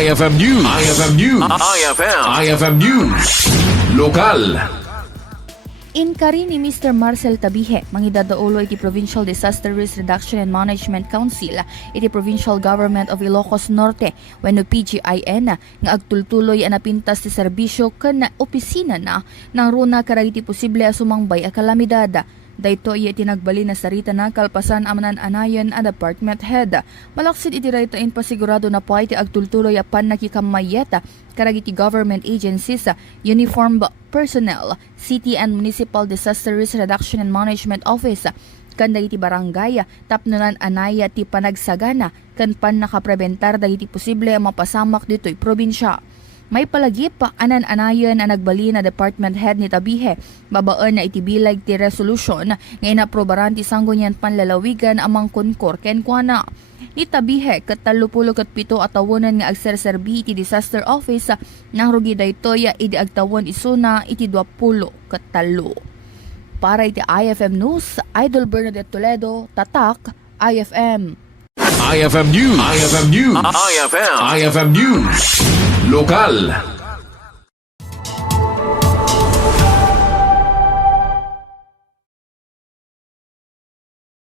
IFM News. IFM News. IFM News. Lokal. Inkari ni Mr. Marcel Tabihe, mangidadaulo iti Provincial Disaster Risk Reduction and Management Council, iti Provincial Government of Ilocos Norte, wenno PGIN, nga agtultuloy Napintas ti Serbisio ken opisina na ng runa karagiti posible sumangbay a kalamidad. Dayto iya tinagbali na sarita na kalpasan amanan anayon a department head. Malaksid iti rayto in pasigurado na po iti agtultuloy apan nakikamayeta karagiti government agencies, uniformed personnel, city and municipal disaster risk reduction and management office, kanda iti barangay tapnonan anaya ti panagsagana ken pan nakaprebentar dagiti posible mapasamak ditoy probinsya. May palagip anan anayon na nagbali na department head ni Tabihe, babaan na itibilag ti resolution nga inaprobaran ti sanggunyan panlalawigan amang konkor ken kuana. Ni Tabihe ket 37 atawonan nga agserserbi iti disaster office nang rugi daytoy idi agtawon isuna iti 20 ket 3. Para iti IFM News, Idol Bernadette Toledo, Tatak, IFM. IFM News. IFM News. IFM News. Lokal.